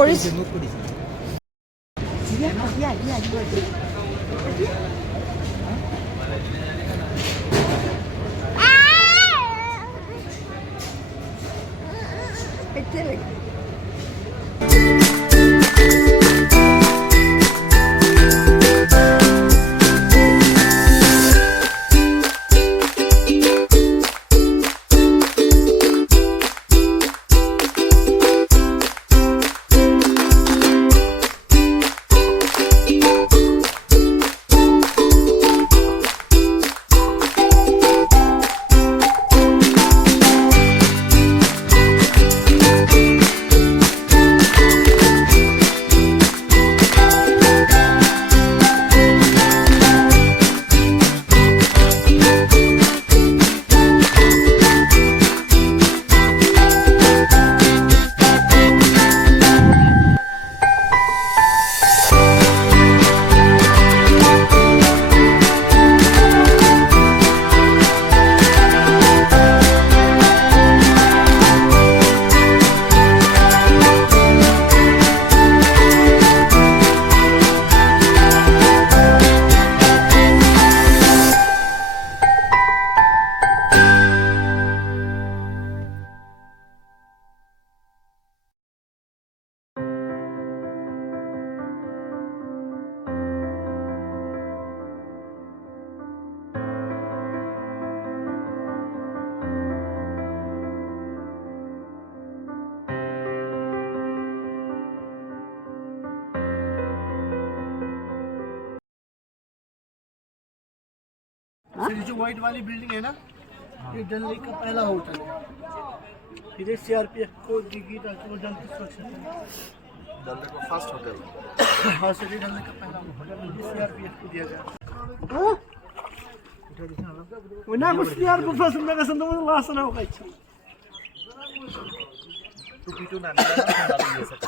কৰিছে। ये जो व्हाइट वाली बिल्डिंग है ना, ये डल लेक का पहला होटल है। इधर सीआरपीएफ को डिग्री जल कंस्ट्रक्शन है। डल लेक का फर्स्ट होटल। हाँ सर, ये डल लेक का पहला होटल है, सीआरपीएफ को दिया गया। वो ना कुछ यार को फसल में कसम तो मुझे लास्ट ना होगा इच्छा। तू पीटू ना ये सब।